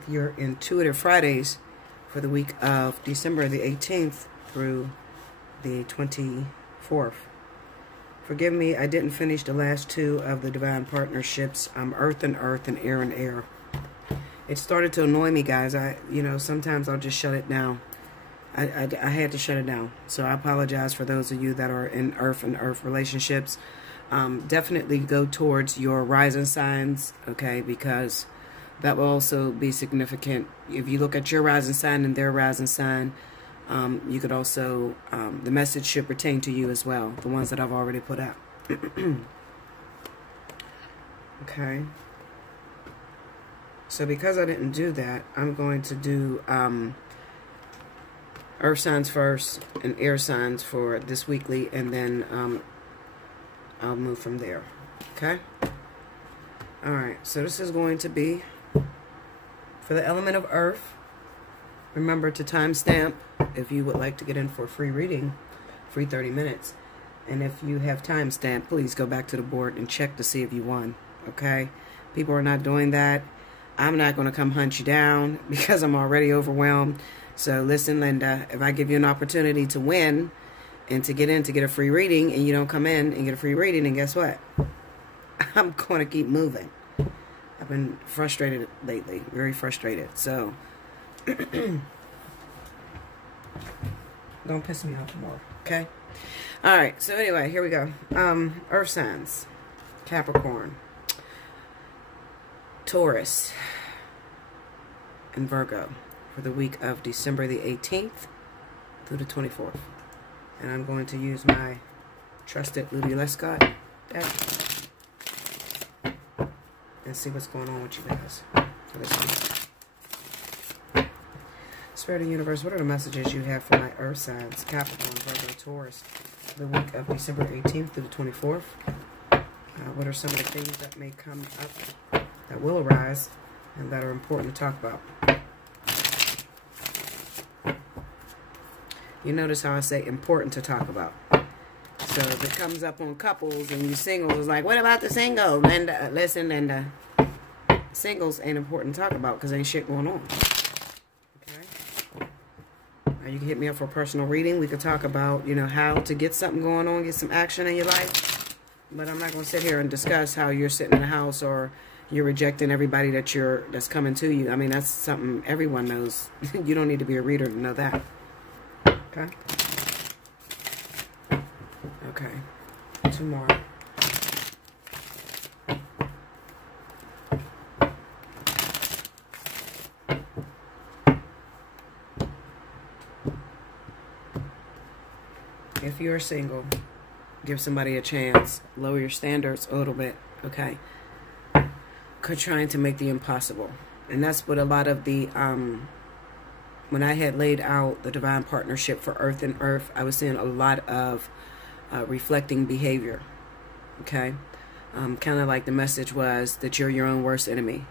with your Intuitive Fridays for the week of December the 18th through the 24th. Forgive me, I didn't finish the last two of the Divine Partnerships, Earth and Air and Air. It started to annoy me, guys. Sometimes I'll just shut it down. I had to shut it down. So I apologize for those of you that are in Earth and Earth relationships. Definitely go towards your rising signs, okay, because that will also be significant. If you look at your rising sign and their rising sign, you could also, the message should pertain to you as well, the ones that I've already put out. Okay. So because I didn't do that, I'm going to do Earth signs first and air signs for this weekly, and then I'll move from there. Okay? Alright, so this is going to be for the element of Earth. Remember to timestamp if you would like to get in for a free reading, free 30 minutes. And if you have timestamp, please go back to the board and check to see if you won. Okay? People are not doing that. I'm not going to come hunt you down because I'm already overwhelmed. So listen, Linda, if I give you an opportunity to win and to get in to get a free reading, and you don't come in and get a free reading, and guess what? I'm going to keep moving. I've been frustrated lately, very frustrated. So don't piss me off more, okay? All right, so anyway, here we go. Earth signs: Capricorn, Taurus, and Virgo for the week of December the 18th through the 24th. And I'm going to use my trusted Ludi Lescott deck and see what's going on with you guys for this week. Spirit of the Universe, what are the messages you have for my Earth signs: Capricorn, Virgo, Taurus, for the week of December 18th through the 24th? What are some of the things that may come up, that will arise, and that are important to talk about? You notice how I say important to talk about. So if it comes up on couples and you singles, it's like, what about the single? Linda, listen, Linda. Singles ain't important to talk about because ain't shit going on. Okay? Now you can hit me up for a personal reading. We could talk about, how to get something going on, get some action in your life. But I'm not going to sit here and discuss how you're sitting in a house or you're rejecting everybody that's coming to you. I mean, that's something everyone knows. You don't need to be a reader to know that. Okay. Okay. Two more. If you're single, give somebody a chance. Lower your standards a little bit. Okay. Quit trying to make the impossible. And that's what a lot of the when I had laid out the Divine Partnership for Earth and Earth, I was seeing a lot of reflecting behavior, okay? Kind of like the message was that you're your own worst enemy,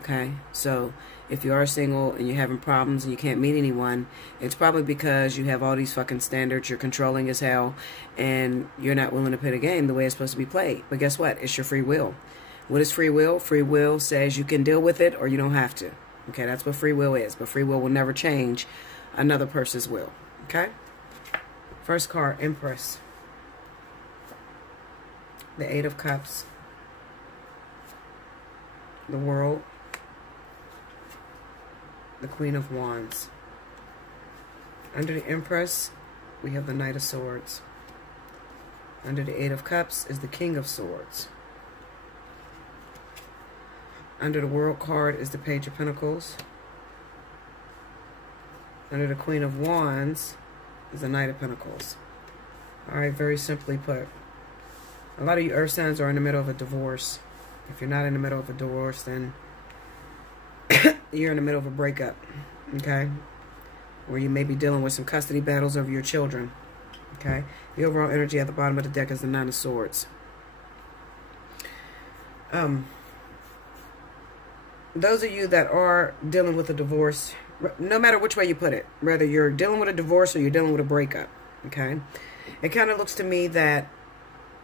okay? So if you are single and you're having problems and you can't meet anyone, it's probably because you have all these fucking standards, you're controlling as hell, and you're not willing to play the game the way it's supposed to be played. But guess what? It's your free will. What is free will? Free will says you can deal with it or you don't have to. Okay, that's what free will is. But free will never change another person's will. Okay? First card, Empress. The Eight of Cups. The World. The Queen of Wands. Under the Empress, we have the Knight of Swords. Under the Eight of Cups is the King of Swords. Under the World card is the Page of Pentacles. Under the Queen of Wands is the Knight of Pentacles. Alright, very simply put, a lot of you Earth signs are in the middle of a divorce. If you're not in the middle of a divorce, then you're in the middle of a breakup. Okay? Or you may be dealing with some custody battles over your children. Okay? The overall energy at the bottom of the deck is the Nine of Swords. Those of you that are dealing with a divorce, no matter which way you put it, whether you're dealing with a divorce or you're dealing with a breakup, okay, it kind of looks to me that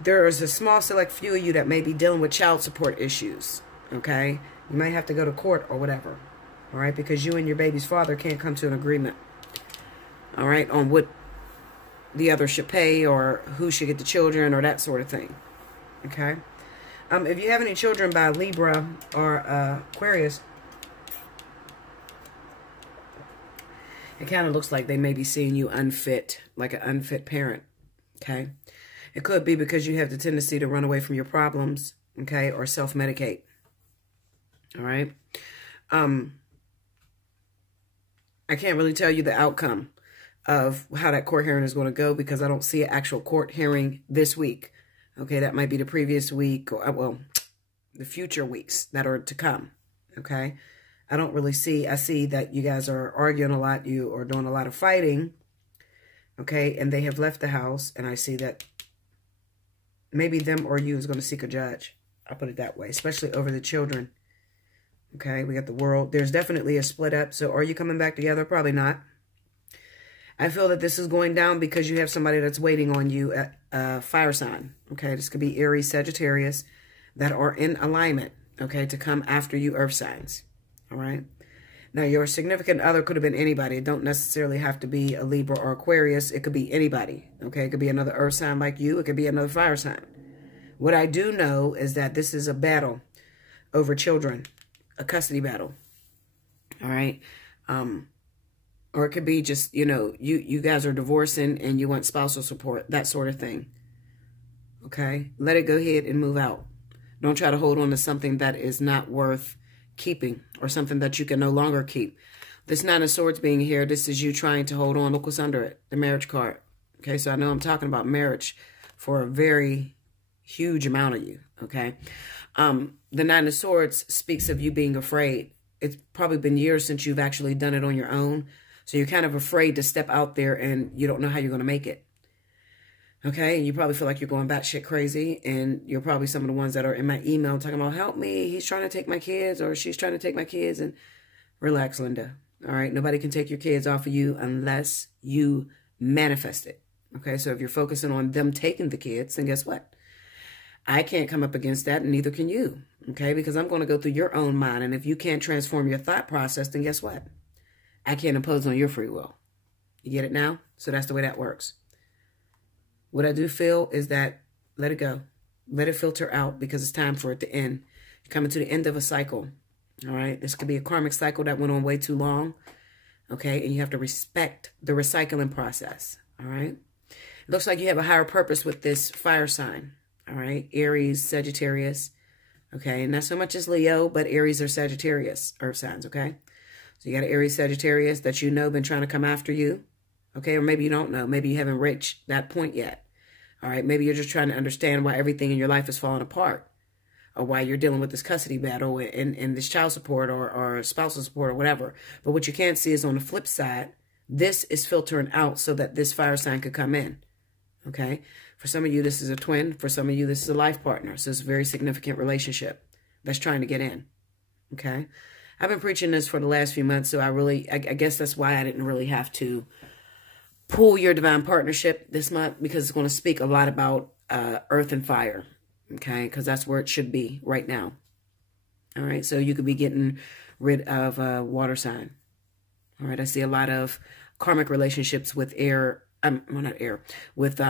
there is a small select few of you that may be dealing with child support issues, okay? You might have to go to court or whatever, All right, because you and your baby's father can't come to an agreement. All right, on what the other should pay or who should get the children or that sort of thing. Okay. If you have any children by Libra or Aquarius, it kind of looks like they may be seeing you unfit, like an unfit parent. Okay. It could be because you have the tendency to run away from your problems, okay, or self-medicate. All right. I can't really tell you the outcome of how that court hearing is going to go because I don't see an actual court hearing this week. Okay, that might be the previous week or, well, the future weeks that are to come. Okay. I don't really see, I see that you guys are arguing a lot. You are doing a lot of fighting. Okay. And they have left the house. And I see that maybe them or you is going to seek a judge. I'll put it that way, especially over the children. Okay. We got the world. There's definitely a split up. So are you coming back together? Probably not. I feel that this is going down because you have somebody that's waiting on you at a fire sign. Okay. This could be Aries, Sagittarius that are in alignment. Okay. To come after you earth signs. All right. Now, your significant other could have been anybody. It don't necessarily have to be a Libra or Aquarius. It could be anybody. Okay. It could be another earth sign like you. It could be another fire sign. What I do know is that this is a battle over children, a custody battle. All right. Or it could be just, you know, you guys are divorcing and you want spousal support, that sort of thing. Okay. Let it go ahead and move out. Don't try to hold on to something that is not worth keeping or something that you can no longer keep. This Nine of Swords being here, this is you trying to hold on. Look what's under it, the marriage card. Okay, so I know I'm talking about marriage for a very huge amount of you, okay? The Nine of Swords speaks of you being afraid. It's probably been years since you've actually done it on your own, so you're kind of afraid to step out there and you don't know how you're going to make it. Okay, and you probably feel like you're going batshit crazy, and you're probably some of the ones that are in my email talking about, help me, he's trying to take my kids, or she's trying to take my kids, and relax, Linda. All right, nobody can take your kids off of you unless you manifest it. Okay, so if you're focusing on them taking the kids, then guess what? I can't come up against that, and neither can you. Okay, because I'm going to go through your own mind, and if you can't transform your thought process, then guess what? I can't impose on your free will. You get it now? So that's the way that works. What I do feel is that let it go. Let it filter out because it's time for it to end. You're coming to the end of a cycle. All right. This could be a karmic cycle that went on way too long. Okay. And you have to respect the recycling process. All right. It looks like you have a higher purpose with this fire sign. All right. Aries, Sagittarius. Okay. Not so much as Leo, but Aries or Sagittarius earth signs. Okay. So you got an Aries, Sagittarius that you know been trying to come after you. Okay, or maybe you don't know. Maybe you haven't reached that point yet. All right, maybe you're just trying to understand why everything in your life is falling apart, or why you're dealing with this custody battle and this child support or spousal support or whatever. But what you can't see is on the flip side, this is filtering out so that this fire sign could come in. Okay, for some of you, this is a twin. For some of you, this is a life partner. So it's a very significant relationship that's trying to get in. Okay, I've been preaching this for the last few months, so I guess that's why I didn't really have to pull your divine partnership this month, because it's going to speak a lot about earth and fire, okay? Because that's where it should be right now. All right, so you could be getting rid of a water sign. All right, I see a lot of karmic relationships with air, well, not air, with,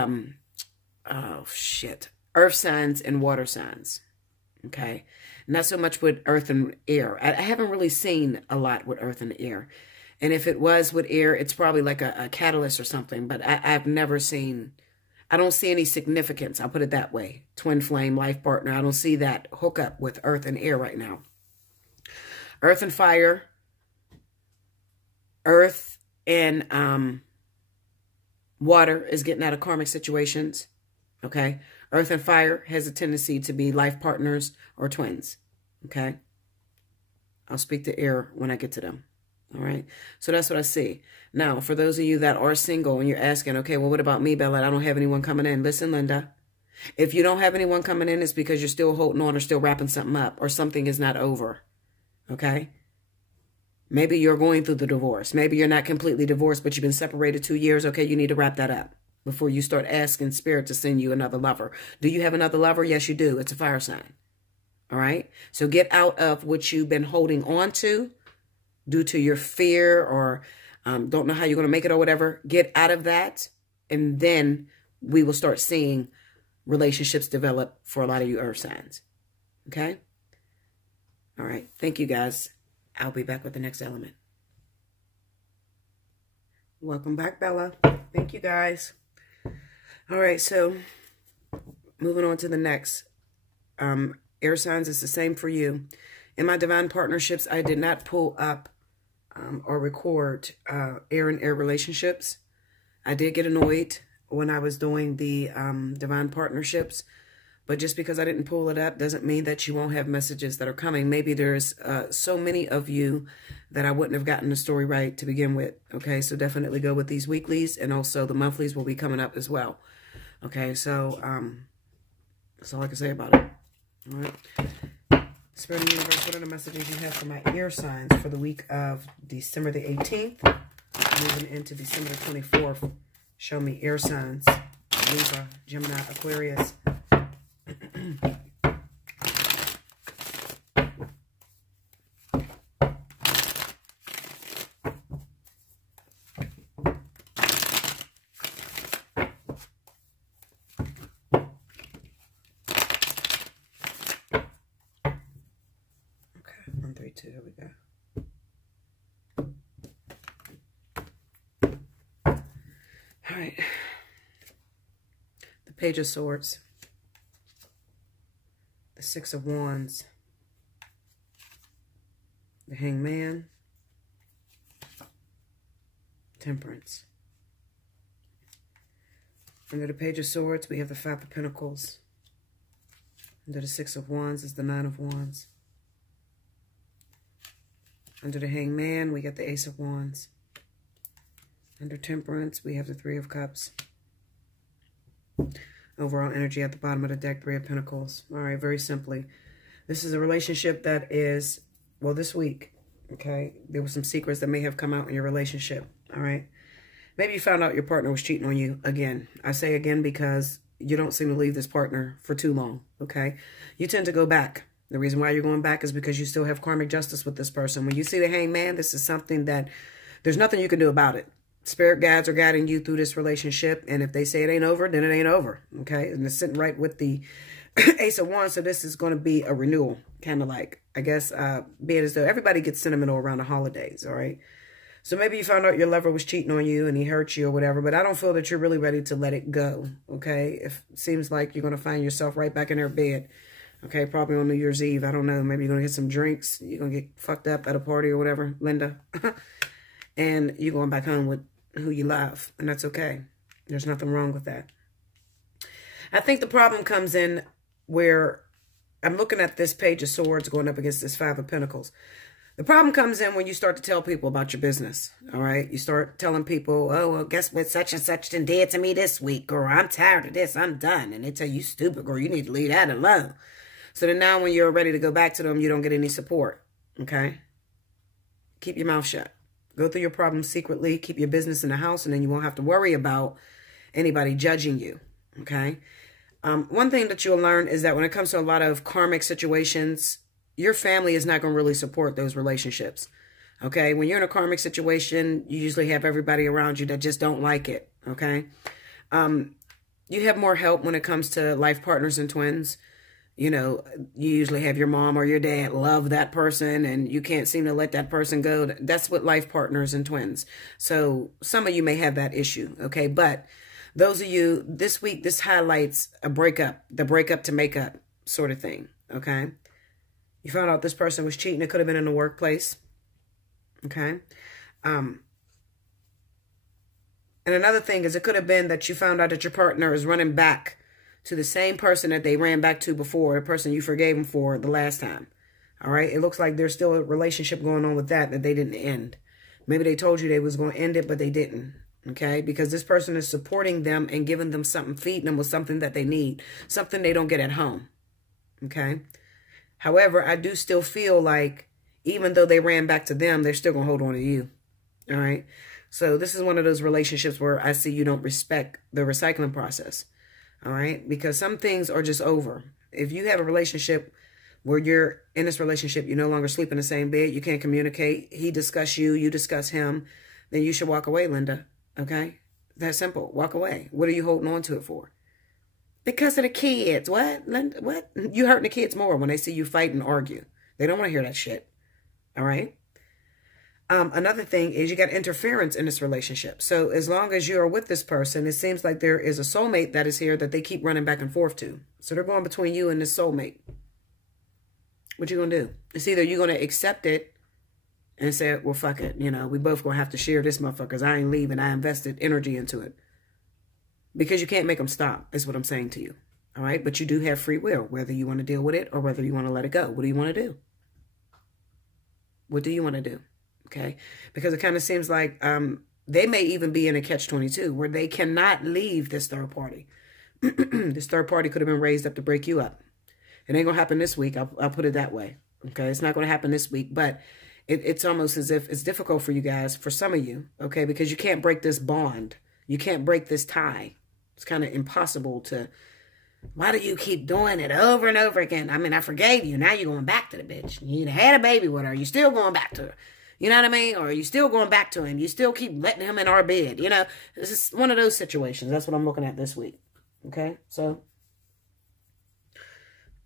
earth signs and water signs, okay? Not so much with earth and air. I haven't really seen a lot with earth and air. And if it was with air, it's probably like a catalyst or something. But I've never seen, I don't see any significance. I'll put it that way. Twin flame, life partner. I don't see that hookup with earth and air right now. Earth and fire. Earth and water is getting out of karmic situations. Okay. Earth and fire has a tendency to be life partners or twins. Okay. I'll speak to air when I get to them. All right. So that's what I see. Now, for those of you that are single and you're asking, okay, well, what about me, Bella? I don't have anyone coming in. Listen, Linda, if you don't have anyone coming in, it's because you're still holding on or still wrapping something up or something is not over. Okay. Maybe you're going through the divorce. Maybe you're not completely divorced, but you've been separated 2 years. Okay. You need to wrap that up before you start asking spirit to send you another lover. Do you have another lover? Yes, you do. It's a fire sign. All right. So get out of what you've been holding on to. due to your fear or don't know how you're going to make it or whatever. Get out of that, and then we will start seeing relationships develop for a lot of you earth signs. Okay? All right. Thank you, guys. I'll be back with the next element. Welcome back, Bella. Thank you, guys. All right, so moving on to the next. Air signs is the same for you. In my divine partnerships, I did not pull up or record air and air relationships. I did get annoyed when I was doing the divine partnerships, but just because I didn't pull it up doesn't mean that you won't have messages that are coming. Maybe there's so many of you that I wouldn't have gotten the story right to begin with. Okay, so definitely go with these weeklies, and also the monthlies will be coming up as well. Okay, so that's all I can say about it. All right. Spirit of the universe, what are the messages you have for my air signs for the week of December the 18th, moving into December the 24th? Show me air signs. Libra, Gemini, Aquarius. Here we go. All right. The Page of Swords. The Six of Wands. The Hangman. Temperance. Under the Page of Swords, we have the Five of Pentacles. Under the Six of Wands is the Nine of Wands. Under the Hangman, we got the Ace of Wands. Under Temperance, we have the Three of Cups. Overall energy at the bottom of the deck, Three of Pentacles. All right, very simply. This is a relationship that is, well, this week, okay? There were some secrets that may have come out in your relationship, all right? Maybe you found out your partner was cheating on you again. I say again because you don't seem to leave this partner for too long, okay? You tend to go back. The reason why you're going back is because you still have karmic justice with this person. When you see the Hangman, this is something that there's nothing you can do about it. Spirit guides are guiding you through this relationship. And if they say it ain't over, then it ain't over. Okay. And it's sitting right with the Ace of Wands. So this is going to be a renewal. Kind of like, I guess, be it as though everybody gets sentimental around the holidays. All right. So maybe you found out your lover was cheating on you and he hurt you or whatever. But I don't feel that you're really ready to let it go. Okay. It seems like you're going to find yourself right back in their bed. Okay, probably on New Year's Eve. I don't know. Maybe you're going to get some drinks. You're going to get fucked up at a party or whatever, Linda. And you're going back home with who you love. And that's okay. There's nothing wrong with that. I think the problem comes in where I'm looking at this Page of Swords going up against this Five of Pentacles. The problem comes in when you start to tell people about your business. All right. You start telling people, oh, well, guess what such and such done did to me this week. Girl, I'm tired of this. I'm done. And they tell you, stupid girl, you need to leave that alone. So then now when you're ready to go back to them, you don't get any support, okay? Keep your mouth shut. Go through your problems secretly. Keep your business in the house, and then you won't have to worry about anybody judging you, okay? One thing that you'll learn is that when it comes to a lot of karmic situations, your family is not going to really support those relationships, okay? When you're in a karmic situation, you usually have everybody around you that just don't like it, okay? You have more help when it comes to life partners and twins. You know, you usually have your mom or your dad love that person and you can't seem to let that person go. That's what life partners and twins. So some of you may have that issue, okay? But those of you, this week, this highlights a breakup, the breakup to make up sort of thing, okay? You found out this person was cheating. It could have been in the workplace, okay? And another thing is it could have been that you found out that your partner is running back to the same person that they ran back to before, the person you forgave them for the last time. All right. It looks like there's still a relationship going on with that they didn't end. Maybe they told you they was going to end it, but they didn't. Okay. Because this person is supporting them and giving them something, feeding them with something that they need, something they don't get at home. Okay. However, I do still feel like even though they ran back to them, they're still going to hold on to you. All right. So this is one of those relationships where I see you don't respect the recycling process. All right. Because some things are just over. If you have a relationship where you're in this relationship, you no longer sleep in the same bed, you can't communicate, he discuss you, you discuss him, then you should walk away, Linda. Okay? That simple. Walk away. What are you holding on to it for? Because of the kids. What? Linda, what? You hurting the kids more when they see you fight and argue. They don't want to hear that shit. All right? Another thing is you got interference in this relationship. So as long as you are with this person, it seems like there is a soulmate that is here that they keep running back and forth to. So they're going between you and this soulmate. What you going to do? It's either you're going to accept it and say, well, fuck it. You know, we both going to have to share this motherfucker because I ain't leaving. I invested energy into it. Because you can't make them stop, is what I'm saying to you. All right? But you do have free will, whether you want to deal with it or whether you want to let it go. What do you want to do? What do you want to do? Okay? Because it kind of seems like they may even be in a catch-22 where they cannot leave this third party. This third party could have been raised up to break you up. It ain't going to happen this week. I'll put it that way. Okay? It's not going to happen this week. But it's almost as if it's difficult for you guys, for some of you. Okay? Because you can't break this bond. You can't break this tie. It's kind of impossible to... Why do you keep doing it over and over again? I mean, I forgave you. Now you're going back to the bitch. You had a baby with her. You're still going back to her. You know what I mean? Or you still going back to him. You still keep letting him in our bed. You know, this is one of those situations. That's what I'm looking at this week. Okay? So,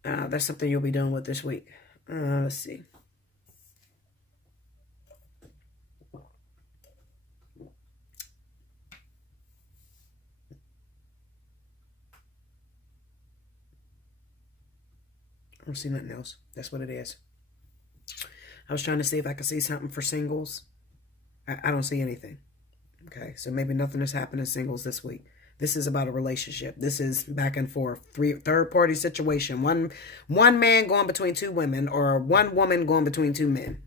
that's something you'll be dealing with this week. Let's see. I don't see nothing else. That's what it is. I was trying to see if I could see something for singles. I don't see anything. Okay, so maybe nothing has happened in singles this week. This is about a relationship. This is back and forth. Third-party situation. One man going between two women or one woman going between two men.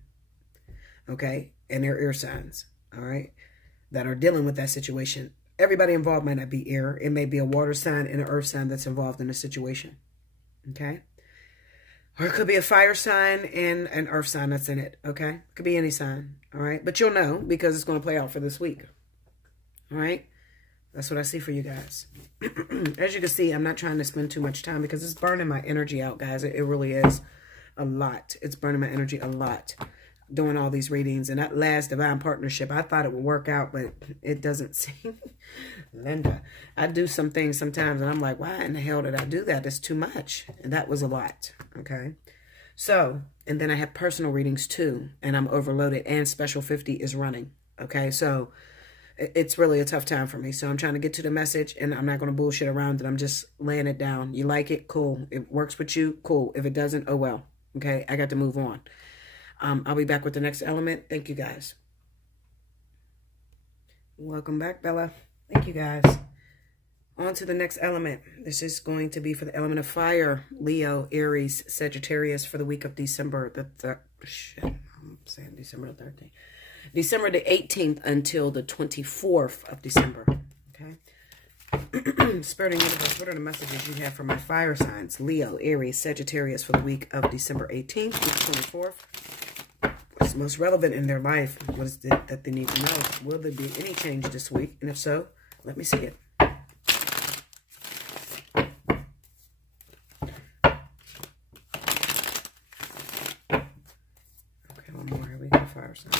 Okay, and they're air signs. All right, that are dealing with that situation. Everybody involved might not be air. It may be a water sign and an earth sign that's involved in the situation. Okay. Or it could be a fire sign and an earth sign that's in it, okay? It could be any sign, all right? But you'll know because it's going to play out for this week, all right? That's what I see for you guys. As you can see, I'm not trying to spend too much time because it's burning my energy out, guys. It really is a lot. It's burning my energy a lot doing all these readings. And that last divine partnership, I thought it would work out, but it doesn't seem. Linda, I do some things sometimes and I'm like, why in the hell did I do that? It's too much. And that was a lot. Okay. So, and then I have personal readings too, and I'm overloaded and special 50 is running. Okay. So it's really a tough time for me. So I'm trying to get to the message and I'm not going to bullshit around it. I'm just laying it down. You like it? Cool. It works with you? Cool. If it doesn't, oh well. Okay. I got to move on. I'll be back with the next element. Thank you guys. Welcome back, Bella. Thank you guys. On to the next element. This is going to be for the element of fire. Leo, Aries, Sagittarius for the week of December. I'm saying December the 13th. December the 18th until the 24th of December. Okay. Spirit and universe, what are the messages you have for my fire signs? Leo, Aries, Sagittarius for the week of December 18th to the 24th. What's most relevant in their life? What is it that they need to know? Will there be any change this week? And if so, let me see it. Okay, one more. Here we go. Fire signs.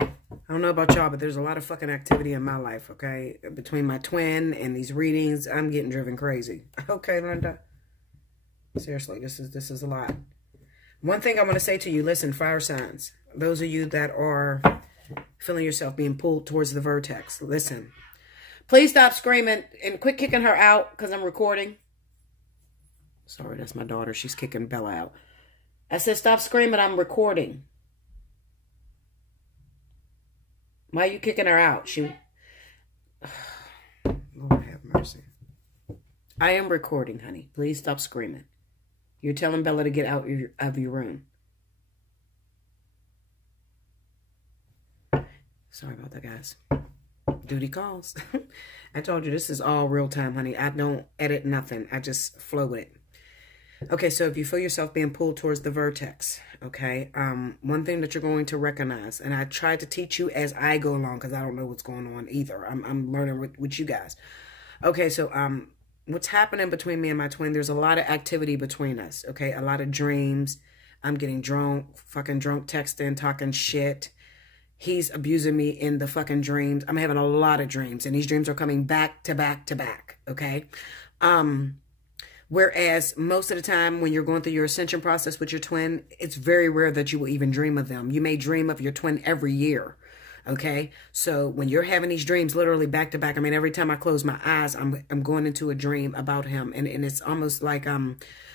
I don't know about y'all, but there's a lot of fucking activity in my life, okay? Between my twin and these readings, I'm getting driven crazy. Okay, Linda? Seriously, this is a lot. One thing I want to say to you, listen, fire signs, those of you that are feeling yourself being pulled towards the vertex, listen. Please stop screaming and quit kicking her out because I'm recording. Sorry, that's my daughter. She's kicking Bella out. I said, stop screaming, I'm recording. Why are you kicking her out? Lord have mercy. I am recording, honey. Please stop screaming. You're telling Bella to get out of your room. Sorry about that, guys. Duty calls. I told you this is all real time, honey. I don't edit nothing. I just flow with it. Okay, so if you feel yourself being pulled towards the vertex, okay, one thing that you're going to recognize, and I try to teach you as I go along because I don't know what's going on either. I'm learning with you guys. Okay, so what's happening between me and my twin, there's a lot of activity between us, okay? A lot of dreams. I'm getting drunk, fucking drunk, texting, talking shit. He's abusing me in the fucking dreams. I'm having a lot of dreams, and these dreams are coming back to back to back, okay? Whereas most of the time when you're going through your ascension process with your twin, it's very rare that you will even dream of them. You may dream of your twin every year. Okay, so when you're having these dreams literally back to back, I mean, every time I close my eyes, I'm going into a dream about him. And it's almost like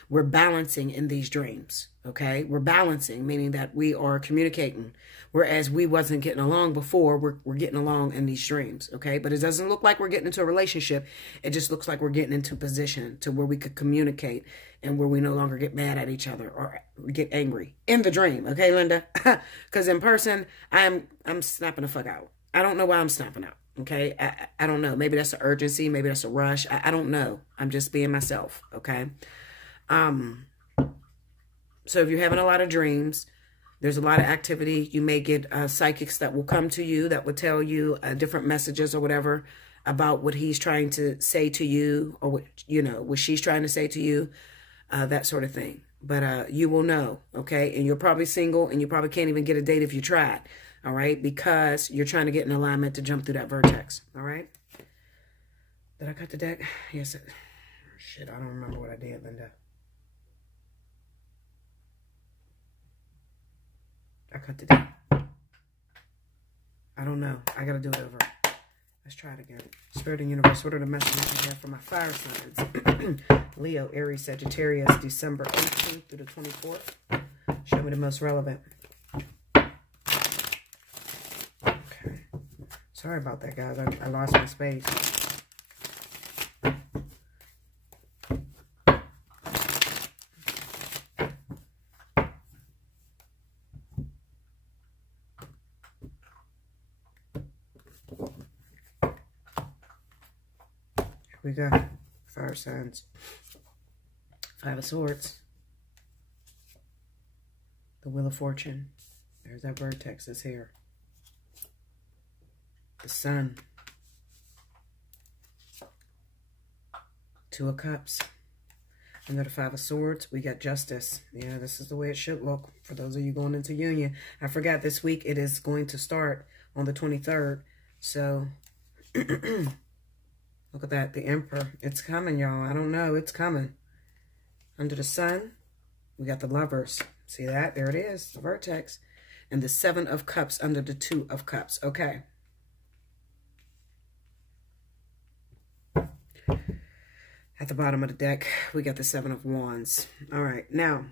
we're balancing in these dreams. Okay, we're balancing, meaning that we are communicating. Whereas we wasn't getting along before, we're getting along in these dreams. Okay, but it doesn't look like we're getting into a relationship. It just looks like we're getting into position to where we could communicate and where we no longer get mad at each other or get angry in the dream. Okay, Linda? Because in person, I'm snapping the fuck out. I don't know why I'm snapping out. Okay, I don't know. Maybe that's an urgency. Maybe that's a rush. I don't know. I'm just being myself. Okay. So if you're having a lot of dreams, there's a lot of activity. You may get psychics that will come to you that will tell you different messages or whatever about what he's trying to say to you, or what, you know, what she's trying to say to you, that sort of thing. But you will know, okay? And you're probably single, and you probably can't even get a date if you tried, all right? Because you're trying to get in alignment to jump through that vertex, all right? Did I cut the deck? Yes. Shit, I don't remember what I did, Linda. I cut the deck. I don't know. I gotta do it over. Let's try it again. Spirit and universe, what are the messages you have for my fire signs? Leo, Aries, Sagittarius, December 18th through the 24th. Show me the most relevant. Okay. Sorry about that, guys. I lost my space. We got fire signs. Five of Swords. The Wheel of Fortune. There's that vertex that's here. The Sun. Two of Cups. Under the Five of Swords, we got Justice. Yeah, this is the way it should look for those of you going into union. I forgot this week it is going to start on the 23rd. So... Look at that, the Emperor. It's coming, y'all. I don't know. It's coming. Under the Sun, we got the Lovers. See that? There it is, the vertex. And the Seven of Cups under the Two of Cups. Okay. At the bottom of the deck, we got the Seven of Wands. All right. Now,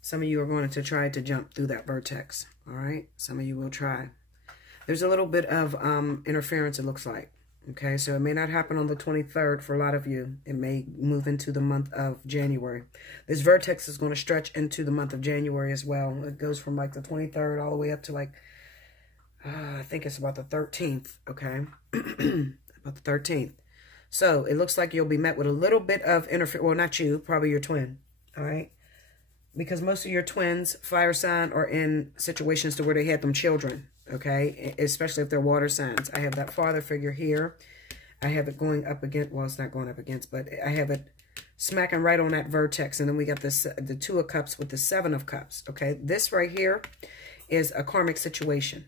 some of you are going to try to jump through that vertex. All right. Some of you will try. There's a little bit of interference, it looks like. Okay, so it may not happen on the 23rd for a lot of you. It may move into the month of January. This vertex is going to stretch into the month of January as well. It goes from like the 23rd all the way up to like, I think it's about the 13th, okay? About the 13th. So it looks like you'll be met with a little bit of interference. Well, not you, probably your twin, all right? Because most of your twins, fire sign, are in situations to where they had them children. Okay, especially if they're water signs. I have that father figure here. I have it going up against, well, it's not going up against, but I have it smacking right on that vertex. And then we got this, the Two of Cups with the Seven of Cups. Okay, this right here is a karmic situation.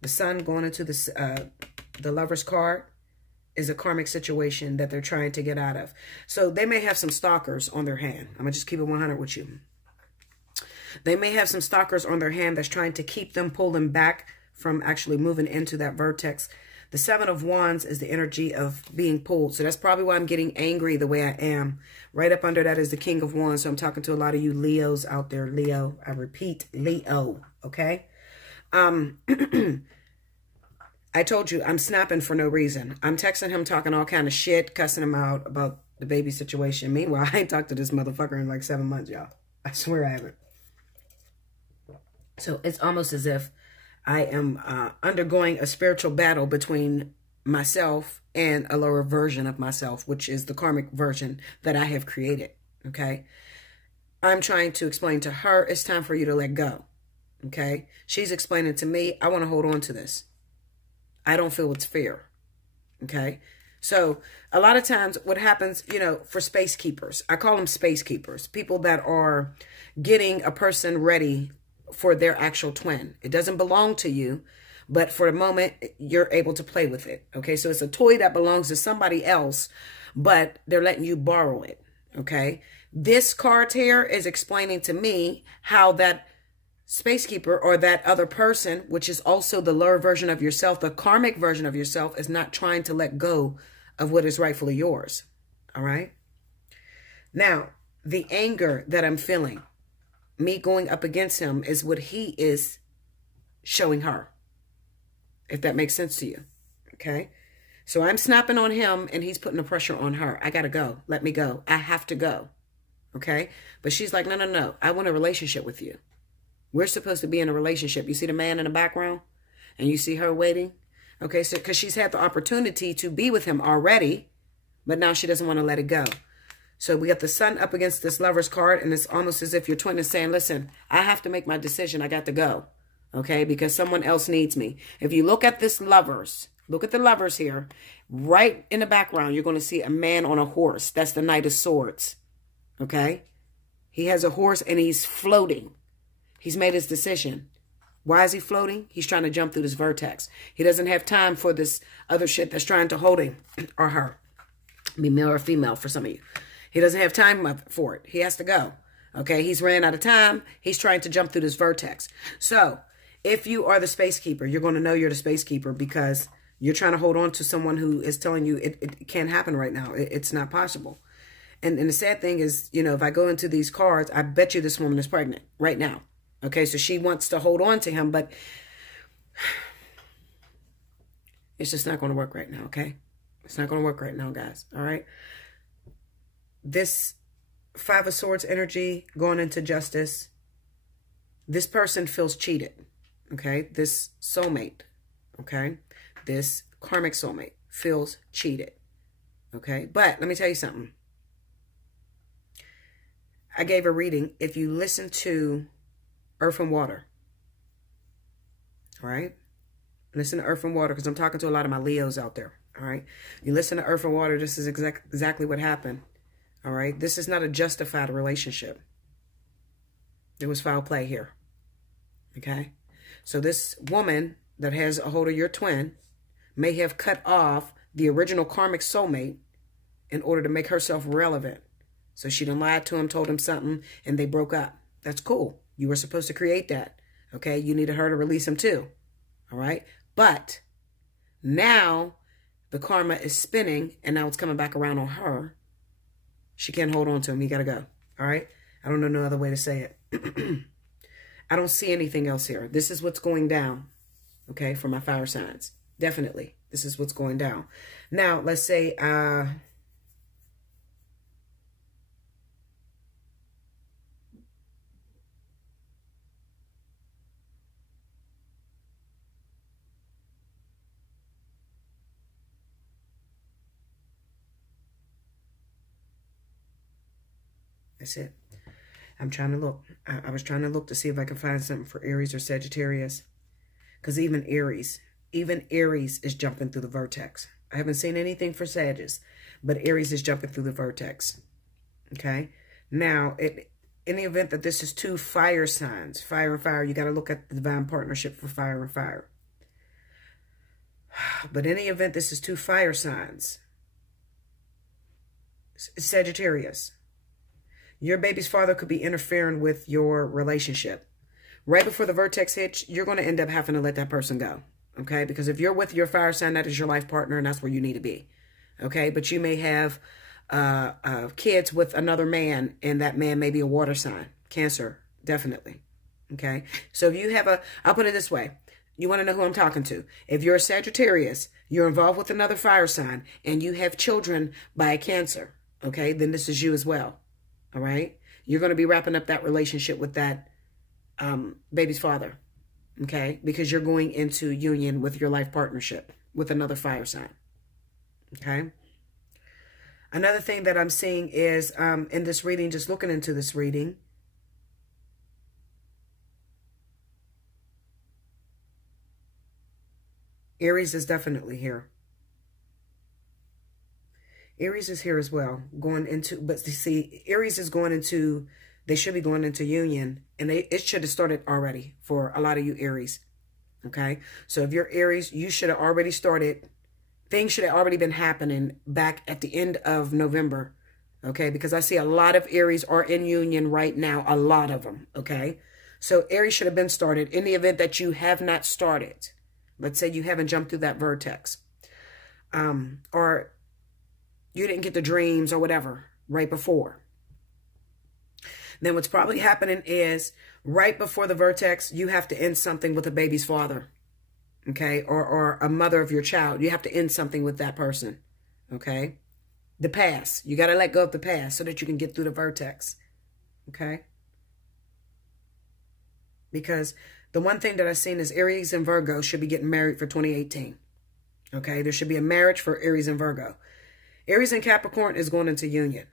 The Sun going into the Lover's card is a karmic situation that they're trying to get out of. So they may have some stalkers on their hand. I'm going to just keep it 100 with you. They may have some stalkers on their hand that's trying to keep them, pull them back from actually moving into that vertex. The Seven of Wands is the energy of being pulled. So that's probably why I'm getting angry the way I am. Right up under that is the King of Wands. So I'm talking to a lot of you Leos out there. Leo. I repeat, Leo. Okay? I told you, I'm snapping for no reason. I'm texting him, talking all kind of shit, cussing him out about the baby situation. Meanwhile, I ain't talked to this motherfucker in like 7 months, y'all. I swear I haven't. So it's almost as if I am undergoing a spiritual battle between myself and a lower version of myself, which is the karmic version that I have created, okay? I'm trying to explain to her, it's time for you to let go, okay? She's explaining to me, I want to hold on to this. I don't feel it's fair, okay? So a lot of times what happens, you know, for space keepers, I call them space keepers, people that are getting a person ready for their actual twin. It doesn't belong to you, but for the moment, you're able to play with it. Okay, so it's a toy that belongs to somebody else, but they're letting you borrow it. Okay, this card here is explaining to me how that space keeper or that other person, which is also the lower version of yourself, the karmic version of yourself, is not trying to let go of what is rightfully yours. All right. Now, the anger that I'm feeling, me going up against him, is what he is showing her. If that makes sense to you. Okay. So I'm snapping on him and he's putting the pressure on her. I got to go. Let me go. I have to go. Okay. But she's like, no, no, no. I want a relationship with you. We're supposed to be in a relationship. You see the man in the background and you see her waiting. Okay. So because she's had the opportunity to be with him already, but now she doesn't want to let it go. So we got the sun up against this Lover's card, and it's almost as if your twin is saying, listen, I have to make my decision. I got to go. Okay, because someone else needs me. If you look at this Lovers, look at the Lovers here. Right in the background, you're going to see a man on a horse. That's the Knight of Swords. Okay, he has a horse and he's floating. He's made his decision. Why is he floating? He's trying to jump through this vertex. He doesn't have time for this other shit that's trying to hold him or her. Be male or female for some of you. He doesn't have time for it. He has to go. Okay, he's ran out of time. He's trying to jump through this vertex. So if you are the space keeper, you're going to know you're the space keeper because you're trying to hold on to someone who is telling you it can't happen right now. It's not possible. And the sad thing is, you know, if I go into these cards, I bet you this woman is pregnant right now. Okay, so she wants to hold on to him, but it's just not going to work right now, okay? It's not going to work right now, guys, all right? This Five of Swords energy going into justice, this person feels cheated, okay? This soulmate, okay? This karmic soulmate feels cheated, okay? But let me tell you something. I gave a reading. If you listen to Earth and Water, all right? Listen to Earth and Water because I'm talking to a lot of my Leos out there, all right? You listen to Earth and Water, this is exactly what happened, all right? This is not a justified relationship. There was foul play here, okay? So this woman that has a hold of your twin may have cut off the original karmic soulmate in order to make herself relevant. So she done lied to him, told him something, and they broke up. That's cool. You were supposed to create that, okay? You needed her to release him too, all right? But now the karma is spinning, and now it's coming back around on her. She can't hold on to him. You got to go, all right? I don't know no other way to say it. I don't see anything else here. This is what's going down, okay, for my fire signs. Definitely, this is what's going down. Now, let's say... That's it. I'm trying to look. I was trying to look to see if I can find something for Aries or Sagittarius. Because even Aries is jumping through the vertex. I haven't seen anything for Sagittarius, but Aries is jumping through the vertex. Okay? Now, in the event that this is two fire signs, fire and fire, you got to look at the divine partnership for fire and fire. But in the event this is two fire signs, Sagittarius, your baby's father could be interfering with your relationship. Right before the vertex hits, you're going to end up having to let that person go. Okay? Because if you're with your fire sign, that is your life partner, and that's where you need to be. Okay? But you may have kids with another man, and that man may be a water sign. Cancer, definitely. Okay? So if you have I'll put it this way. You want to know who I'm talking to. If you're a Sagittarius, you're involved with another fire sign, and you have children by a Cancer, okay, then this is you as well. All right? You're going to be wrapping up that relationship with that baby's father, okay? Because you're going into union with your life partnership with another fire sign, okay? Another thing that I'm seeing is in this reading, just looking into this reading, Aries is definitely here. Aries is here as well, going into, but you see, Aries is going into, they should be going into union, and it should have started already for a lot of you Aries, okay? So if you're Aries, you should have already started, things should have already been happening back at the end of November, okay? Because I see a lot of Aries are in union right now, a lot of them, okay? So Aries should have been started. In the event that you have not started, let's say you haven't jumped through that vertex, or you didn't get the dreams or whatever right before, then what's probably happening is right before the vertex, you have to end something with a baby's father, okay? Or a mother of your child. You have to end something with that person, okay? The past. You got to let go of the past so that you can get through the vertex, okay? Because the one thing that I've seen is Aries and Virgo should be getting married for 2018. Okay, there should be a marriage for Aries and Virgo. Aries and Capricorn is going into union.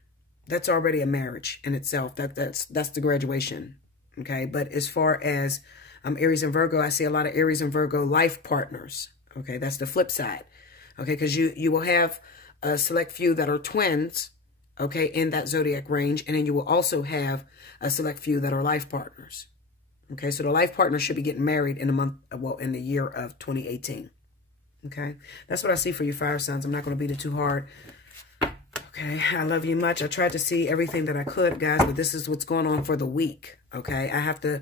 That's already a marriage in itself. That's the graduation. Okay, but as far as Aries and Virgo, I see a lot of Aries and Virgo life partners. Okay, that's the flip side. Okay, because you will have a select few that are twins, okay, in that zodiac range, and then you will also have a select few that are life partners. Okay, so the life partner should be getting married in in the year of 2018. Okay, that's what I see for you fire signs. I'm not going to beat it too hard. Okay, I love you much. I tried to see everything that I could, guys, but this is what's going on for the week. Okay, I have to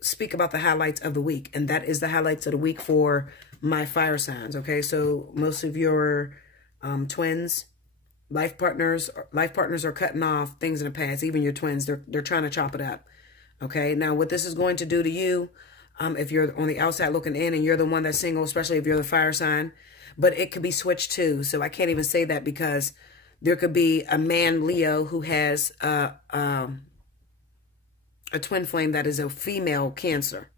speak about the highlights of the week, and that is the highlights of the week for my fire signs. Okay, so most of your twins, life partners are cutting off things in the past. Even your twins, they're trying to chop it up. Okay, now what this is going to do to you, if you're on the outside looking in and you're the one that's single, especially if you're the fire sign, but it could be switched too. So I can't even say that because there could be a man, Leo, who has a twin flame that is a female Cancer.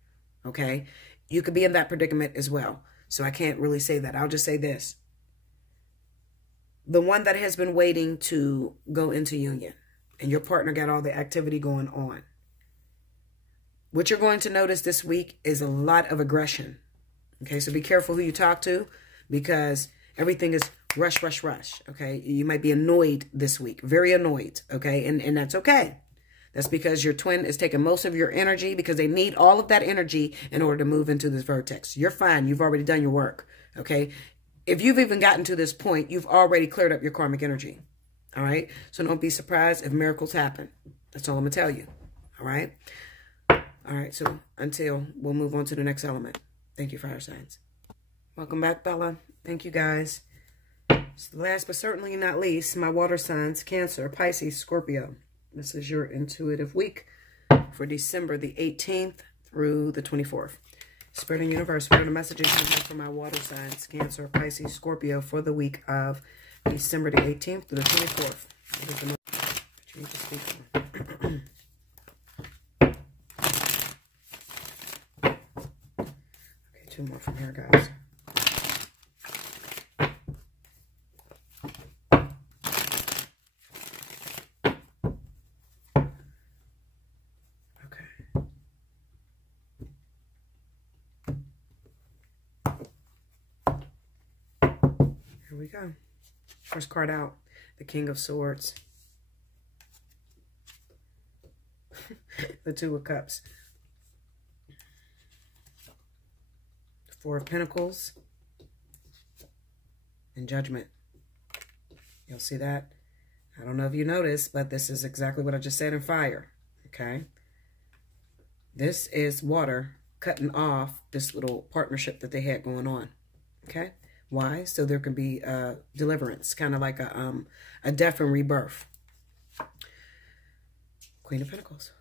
Okay, you could be in that predicament as well. So I can't really say that. I'll just say this. The one that has been waiting to go into union and your partner got all the activity going on. What you're going to notice this week is a lot of aggression. Okay, so be careful who you talk to because everything is rush, rush, rush. Okay, you might be annoyed this week, very annoyed. Okay, and that's okay. That's because your twin is taking most of your energy because they need all of that energy in order to move into this vertex. You're fine. You've already done your work. Okay, if you've even gotten to this point, you've already cleared up your karmic energy. All right, so don't be surprised if miracles happen. That's all I'm gonna tell you. All right. All right, so until we'll move on to the next element. Thank you, fire signs. Welcome back, Bella. Thank you, guys. So last but certainly not least, my water signs, Cancer, Pisces, Scorpio. This is your intuitive week for December the 18th through the 24th. Spirit and universe, what are the messages you have for my water signs, Cancer, Pisces, Scorpio for the week of December the 18th through the 24th? What is the message that you need to speak on? Two more from here, guys. Okay. Here we go. First card out, the King of Swords. The Two of Cups. Four of Pentacles and Judgment. You'll see that. I don't know if you noticed, but this is exactly what I just said in fire. Okay. This is water cutting off this little partnership that they had going on. Okay. Why? So there can be deliverance, kind of like a death and rebirth. Queen of Pentacles.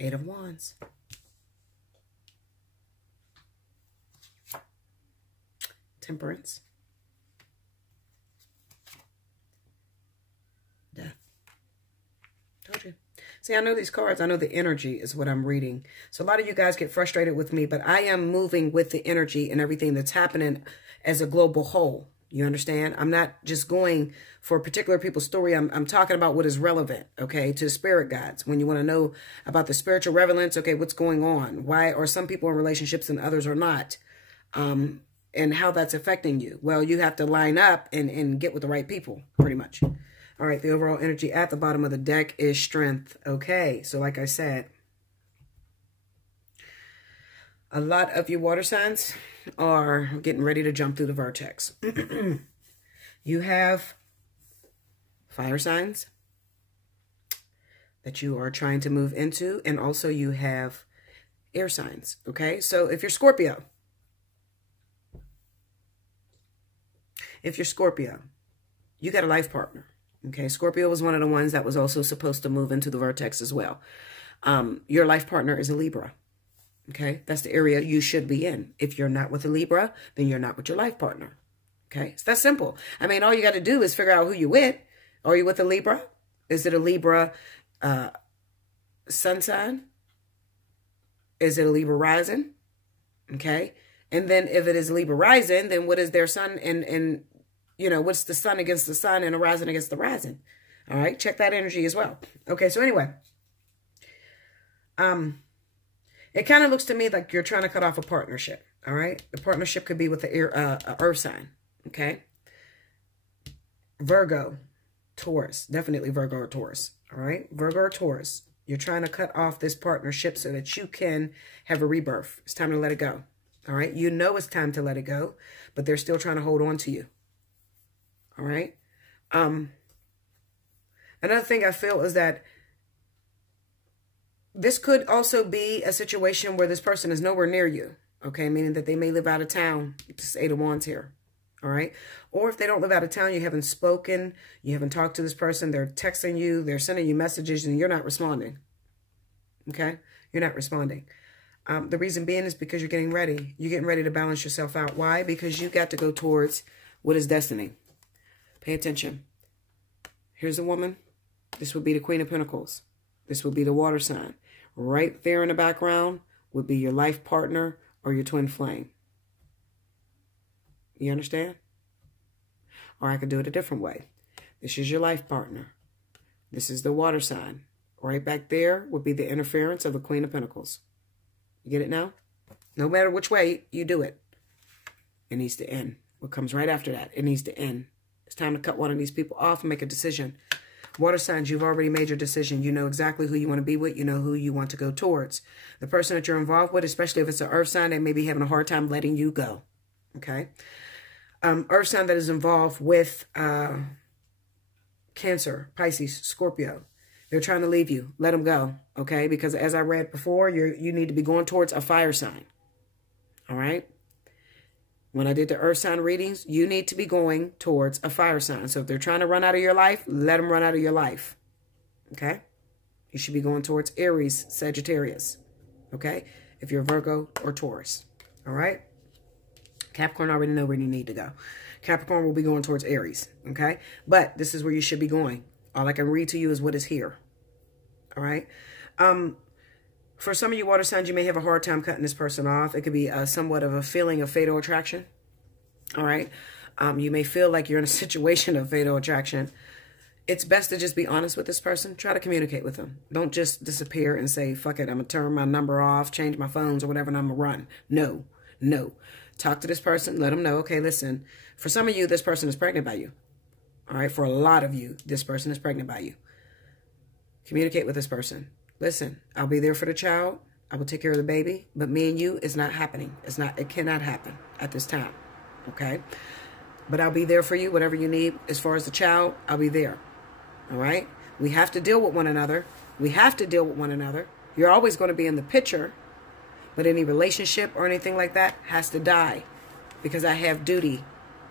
Eight of Wands. Temperance. Death. Told you. See, I know these cards. I know the energy is what I'm reading. So a lot of you guys get frustrated with me, but I am moving with the energy and everything that's happening as a global whole. You understand? I'm not just going for a particular people's story. I'm talking about what is relevant, okay, to the spirit guides. When you want to know about the spiritual relevance, okay, what's going on? Why are some people in relationships and others are not? and how that's affecting you. Well, you have to line up and get with the right people, pretty much. All right, the overall energy at the bottom of the deck is strength. Okay, so like I said, a lot of you water signs are getting ready to jump through the vortex. You have fire signs that you are trying to move into, and also you have air signs, okay? So if you're Scorpio, you got a life partner, okay? Scorpio was one of the ones that was also supposed to move into the vortex as well. Your life partner is a Libra, okay? That's the area you should be in. If you're not with a Libra, then you're not with your life partner, okay? It's that simple. I mean, all you got to do is figure out who you're with. Are you with a Libra? Is it a Libra sun sign? Is it a Libra rising? Okay. And then if it is Libra rising, then what is their sun and you know, what's the sun against the sun and a rising against the rising? All right. Check that energy as well. Okay. So anyway, it kind of looks to me like you're trying to cut off a partnership. All right. The partnership could be with the earth sign. Okay. Virgo, Taurus, definitely Virgo or Taurus. All right. Virgo or Taurus. You're trying to cut off this partnership so that you can have a rebirth. It's time to let it go. All right. You know it's time to let it go, but they're still trying to hold on to you. All right. Another thing I feel is that this could also be a situation where this person is nowhere near you. Okay. Meaning that they may live out of town. It's 8 of Wands here. All right. Or if they don't live out of town, you haven't spoken, you haven't talked to this person, they're texting you, they're sending you messages, and you're not responding. Okay. You're not responding. The reason being is because you're getting ready. You're getting ready to balance yourself out. Why? Because you got to go towards what is destiny. Pay attention. Here's a woman. This would be the Queen of Pentacles. This would be the water sign. Right there in the background would be your life partner or your twin flame. You understand? Or I could do it a different way. This is your life partner. This is the water sign. Right back there would be the interference of the Queen of Pentacles. You get it now? No matter which way you do it, it needs to end. What comes right after that, it needs to end. It's time to cut one of these people off and make a decision. Water signs, you've already made your decision. You know exactly who you want to be with. You know who you want to go towards. The person that you're involved with, especially if it's an earth sign, they may be having a hard time letting you go. Okay? Earth sign that is involved with Cancer, Pisces, Scorpio. They're trying to leave you. Let them go, okay? Because as I read before, you need to be going towards a fire sign, all right? When I did the earth sign readings, you need to be going towards a fire sign. So if they're trying to run out of your life, let them run out of your life, okay? You should be going towards Aries, Sagittarius, okay? If you're Virgo or Taurus, all right? Capricorn already know where you need to go. Capricorn will be going towards Aries, okay? But this is where you should be going. All I can read to you is what is here, all right? For some of you water signs, you may have a hard time cutting this person off. It could be somewhat of a feeling of fatal attraction, all right? You may feel like you're in a situation of fatal attraction. It's best to just be honest with this person. Try to communicate with them. Don't just disappear and say, fuck it, I'm going to turn my number off, change my phones or whatever, and I'm going to run. No, no. Talk to this person. Let them know, okay, listen, for some of you, this person is pregnant by you. All right, for a lot of you, this person is pregnant by you. Communicate with this person. Listen, I'll be there for the child. I will take care of the baby. But me and you, it's not happening. It cannot happen at this time. Okay? But I'll be there for you, whatever you need. As far as the child, I'll be there. All right? We have to deal with one another. We have to deal with one another. You're always going to be in the picture. But any relationship or anything like that has to die. Because I have duty.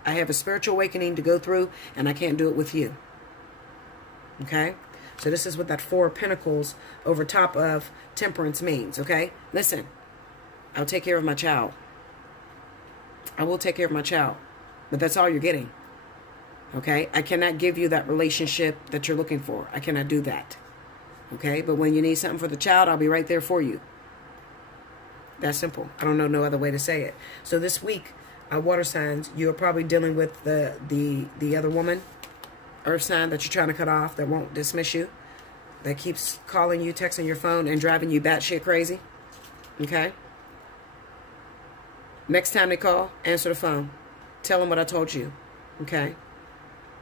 I have a spiritual awakening to go through, and I can't do it with you. Okay? So this is what that 4 of Pentacles over top of Temperance means, okay? Listen, I'll take care of my child. I will take care of my child. But that's all you're getting. Okay? I cannot give you that relationship that you're looking for. I cannot do that. Okay? But when you need something for the child, I'll be right there for you. That's simple. I don't know no other way to say it. So this week, water signs, you're probably dealing with the other woman, earth sign that you're trying to cut off that won't dismiss you, that keeps calling you, texting your phone, and driving you batshit crazy. Okay? Next time they call, answer the phone. Tell them what I told you. Okay?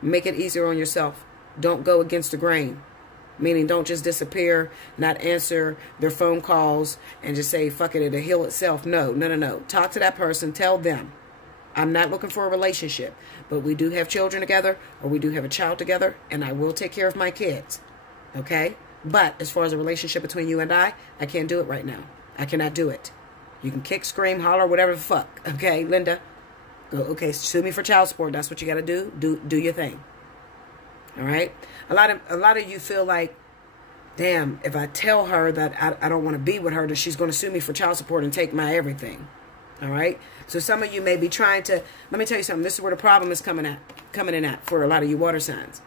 Make it easier on yourself. Don't go against the grain. Meaning don't just disappear, not answer their phone calls, and just say, fuck it, it'll heal itself. No, no, no, no. Talk to that person. Tell them, I'm not looking for a relationship, but we do have children together, or we do have a child together, and I will take care of my kids. Okay? But as far as a relationship between you and I can't do it right now. I cannot do it. You can kick, scream, holler, whatever the fuck. Okay, Linda? Go, okay, sue me for child support. That's what you got to do. Do your thing. All right? A lot of you feel like, damn, if I tell her that I don't want to be with her, that she's going to sue me for child support and take my everything. All right? So some of you may be trying to, let me tell you something. This is where the problem is coming in at for a lot of you water signs.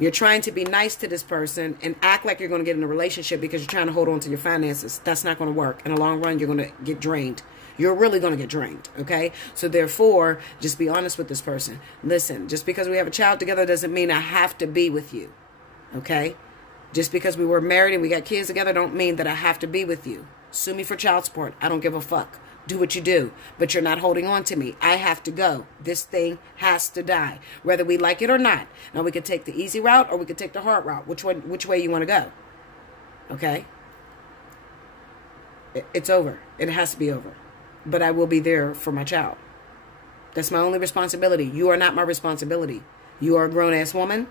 You're trying to be nice to this person and act like you're going to get in a relationship because you're trying to hold on to your finances. That's not going to work. In the long run, you're going to get drained. You're really going to get drained, okay? So therefore, just be honest with this person. Listen, just because we have a child together doesn't mean I have to be with you, okay? Just because we were married and we got kids together don't mean that I have to be with you. Sue me for child support. I don't give a fuck. Do what you do, but you're not holding on to me. I have to go. This thing has to die, whether we like it or not. Now, we could take the easy route or we could take the hard route. Which way you want to go? Okay? It's over. It has to be over. But I will be there for my child. That's my only responsibility. You are not my responsibility. You are a grown-ass woman.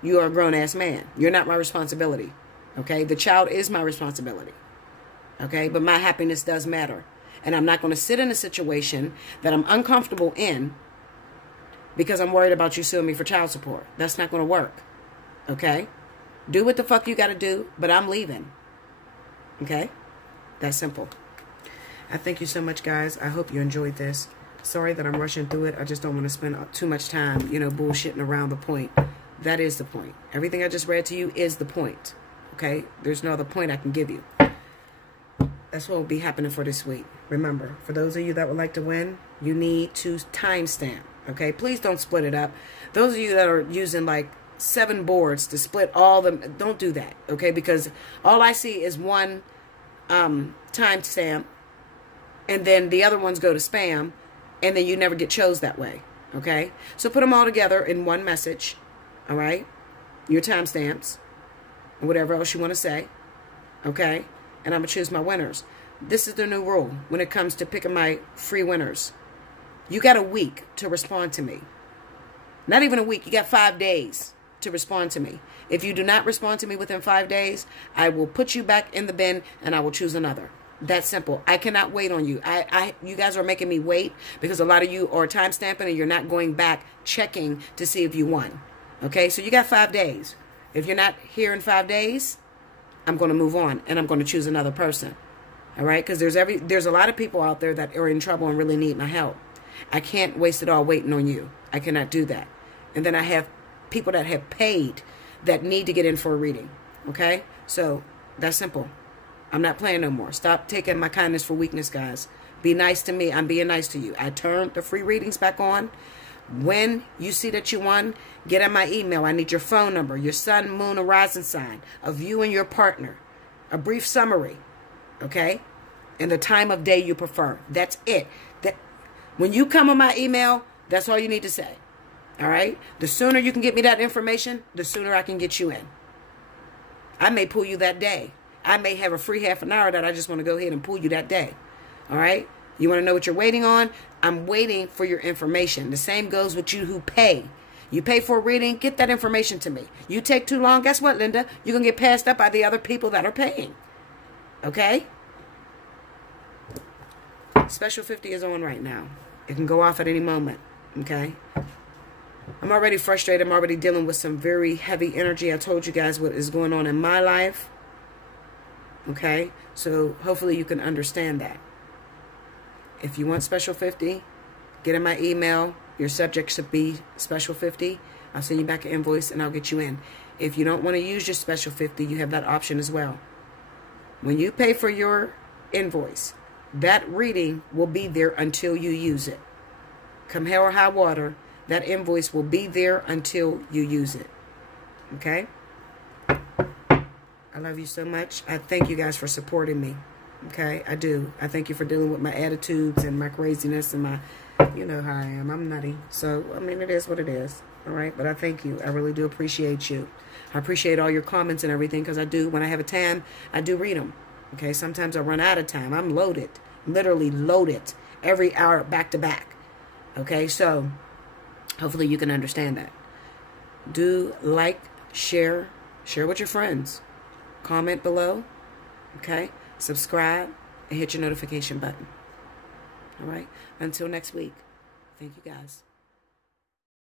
You are a grown-ass man. You're not my responsibility. Okay? The child is my responsibility. Okay? But my happiness does matter. And I'm not going to sit in a situation that I'm uncomfortable in because I'm worried about you suing me for child support. That's not going to work. Okay? Do what the fuck you got to do, but I'm leaving. Okay? That's simple. I thank you so much, guys. I hope you enjoyed this. Sorry that I'm rushing through it. I just don't want to spend too much time, bullshitting around the point. That is the point. Everything I just read to you is the point. Okay? There's no other point I can give you. That's what will be happening for this week. Remember, for those of you that would like to win, you need to timestamp. Okay? Please don't split it up. Those of you that are using like 7 boards to split all them, don't do that. Okay? Because all I see is one timestamp, and then the other ones go to spam, and then you never get chose that way. Okay? So put them all together in one message. All right? Your timestamps, and whatever else you want to say. Okay? And I'm going to choose my winners. This is the new rule when it comes to picking my free winners. You got a week to respond to me. Not even a week. You got 5 days to respond to me. If you do not respond to me within 5 days, I will put you back in the bin and I will choose another. That's simple. I cannot wait on you. You guys are making me wait because a lot of you are time stamping and you're not going back checking to see if you won. Okay, so you got 5 days. If you're not here in 5 days, I'm going to move on and I'm going to choose another person. All right, because there's a lot of people out there that are in trouble and really need my help. I can't waste it all waiting on you. I cannot do that. And then I have people that have paid that need to get in for a reading. Okay, so that's simple. I'm not playing no more. Stop taking my kindness for weakness, guys. Be nice to me. I'm being nice to you. I turned the free readings back on. When you see that you won, get in my email. I need your phone number, your sun, moon, or rising sign of you and your partner. A brief summary, okay? And the time of day you prefer. That's it. When you come on my email, that's all you need to say. All right? The sooner you can get me that information, the sooner I can get you in. I may pull you that day. I may have a free half an hour that I just want to go ahead and pull you that day. All right? You want to know what you're waiting on? I'm waiting for your information. The same goes with you who pay. You pay for a reading, get that information to me. You take too long, guess what, Linda? You're going to get passed up by the other people that are paying. Okay? Special 50 is on right now. It can go off at any moment. Okay? I'm already frustrated. I'm already dealing with some very heavy energy. I told you guys what is going on in my life. Okay? So hopefully you can understand that. If you want Special 50, get in my email. Your subject should be Special 50. I'll send you back an invoice and I'll get you in. If you don't want to use your Special 50, you have that option as well. When you pay for your invoice, that reading will be there until you use it. Come hell or high water, that invoice will be there until you use it. Okay? I love you so much. I thank you guys for supporting me. Okay, I do. I thank you for dealing with my attitudes and my craziness and my, you know how I am. I'm nutty. So, I mean, it is what it is. All right, but I thank you. I really do appreciate you. I appreciate all your comments and everything, because I do, when I have a time, I do read them. Okay, sometimes I run out of time. I'm loaded, literally loaded, every hour back to back. Okay, so hopefully you can understand that. Do like, share with your friends. Comment below. Okay, subscribe and hit your notification button. All right, until next week. Thank you guys.